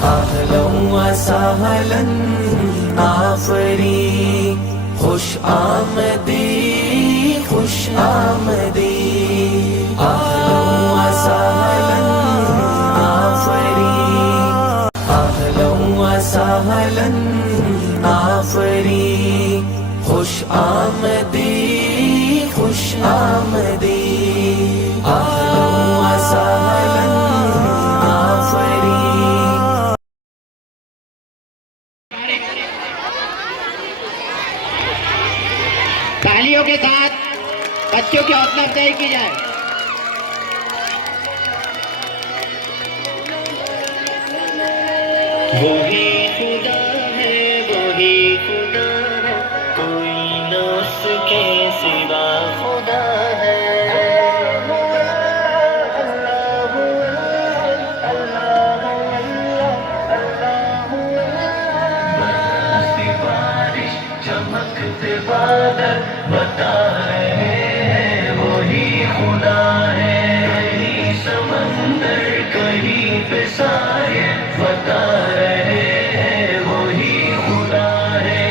اہلا و سہلا آفری، خوش آمدی خوش آمدی، اہلا و سہلا آفری، اہلا و سہلا آفری، خوش آمدی خوش آمدی، اہلا و سہلا آفری۔ تالیوں کے ساتھ بچوں کی حوصلہ افزائی کی جائے۔ وہی خدا ہے وہی خدا ہے، کوئی نہ اس کے سوا خدا ہے۔ چمکتے بادل بتا رہے ہیں وہی خدا ہے، کہیں سمندر کہیں پہ سارے بتا رہے ہیں وہی خدا ہے۔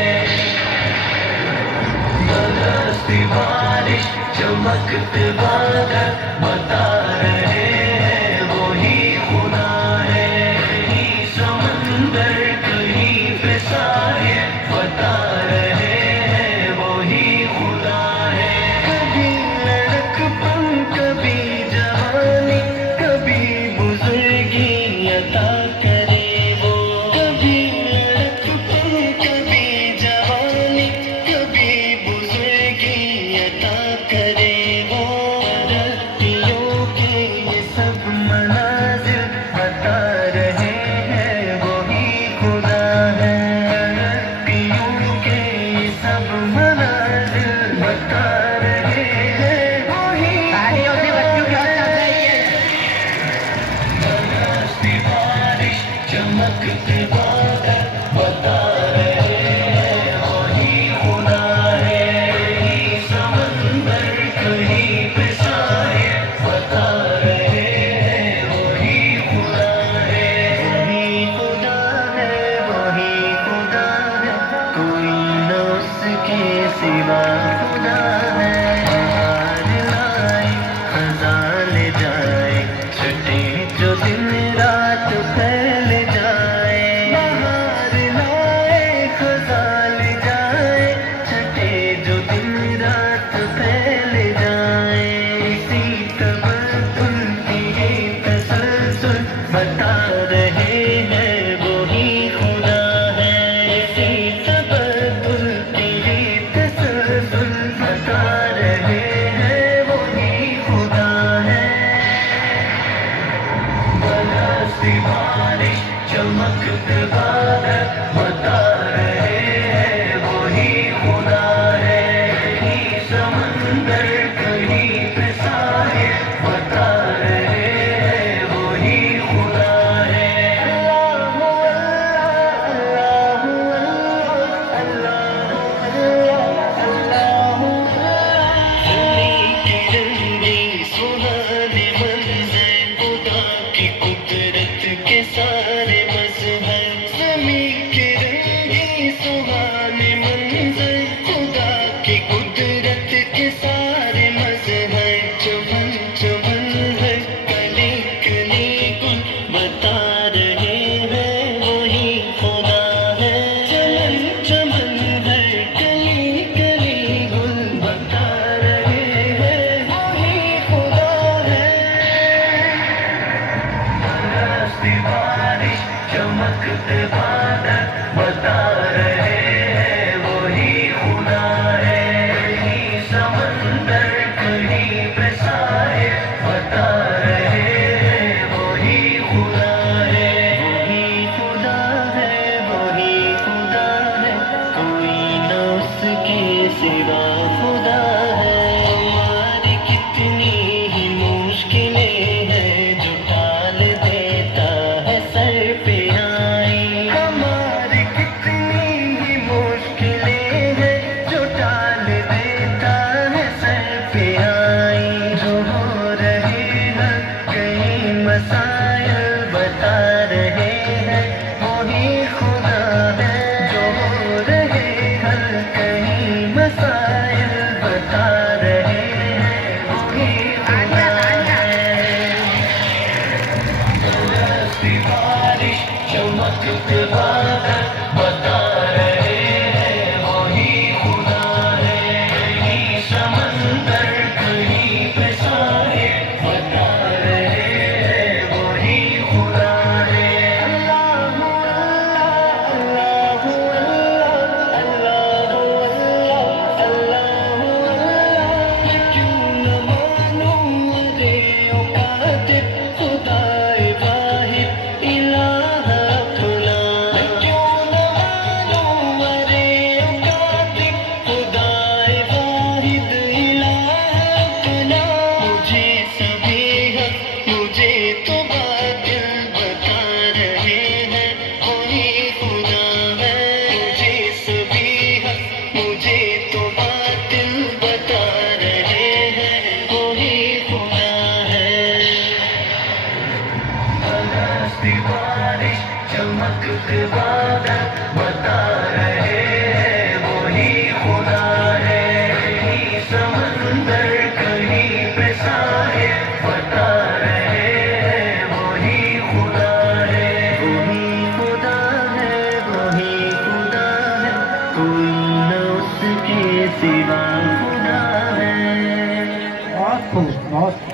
برستی بارش چمکتے بادل بتا رہے ہیں وہی خدا ہے، کہیں سمندر کہیں پہ سارے بتا رہے ہیں وہی خدا ہے۔ کبھی لڑکپن کبھی جوانی کبھی بزرگی عطا کرے وہ، کبھی لڑکپن کبھی جوانی کبھی بزرگی عطا کرے وہ، ترقیوں کے یہ سب منازل بتا رہے ہیں وہی خدا ہے، ترقیوں کے یہ سب منازل بتا رہے ہیں وہی تالیوں سے بچوں کی حوصلہ افزائی برستی بارش چمکتے بادل بتا رہے ہیں وہی خدا ہے، کہیں سمندر کہیں پہ سارے بتا رہے ہیں وہی خدا ہے۔ وہی خدا ہے وہی خدا ہے، کوئی نہ اس کے سوا خدا ہے۔ بہار لائے خزاں لے جائے، چھٹے جو دن رات پھیل جائے، بہار لائے خزاں لے جائے، چھٹے جو دن رات پھیل جائے، اسی تبدل کی یہ تسلسل بتا رہے ہیں وہی خدا ہے، اسی تبدل کی یہ تسلسل بتا رہے ہیں وہی خدا ہے۔ برستی بارش چمکتے بادل بتا رہے ہیں وہی خدا ہے، کہیں سمندر کہیں پہ سارے بتا رہے ہیں وہی خدا ہے۔ اللہ اللہ اللہ اللہ رنگی سہانے منظر خدا کی قدرت کے سارے مظہر، زمین کے رنگی سہانے منظر خدا کی قدرت کے سارے مظہر، چمن چمن ہے کلی کلی گل بتا رہے ہیں وہی خدا ہے، چمن چمن ہے کلی کلی گل بتا رہے ہیں وہی خدا ہے۔ برستی بارش چمکتے بادل بتا رہے ہیں وہی خدا ہے، کہیں سمندر کہیں پہ سارے بتا رہے ہیں وہی خدا ہے۔ وہی خدا ہے وہی خدا ہے، کوئی نہ اس کے سوا خدا ہے۔ ہماری کتنی ہی مشکلیں ہیں جو ٹال دیتا ہے سر پہ آئی، ہماری کتنی بتا رہے ہیں وہی خدا ہے، کہیں سمندر کہیں پہ ساحل، بتا رہے ہیں وہی خدا ہے۔ اللہ اللہ اللہ اللہ اللہ اللہ، کیوں نہ مانوں مجھے اوقاتِ خدائے واحد الہ اپنا، کیوں نہ مانوں مرے اوقاتِ خدائے واحد الہ اپنا، مجھے سبھی حق مجھے تو باطل بتا رہے ہیں وہی خدا ہے، مجھے سبھی حق مجھے تو باطل بتا رہے ہیں وہی خدا ہے۔ برستی بارش چمکتے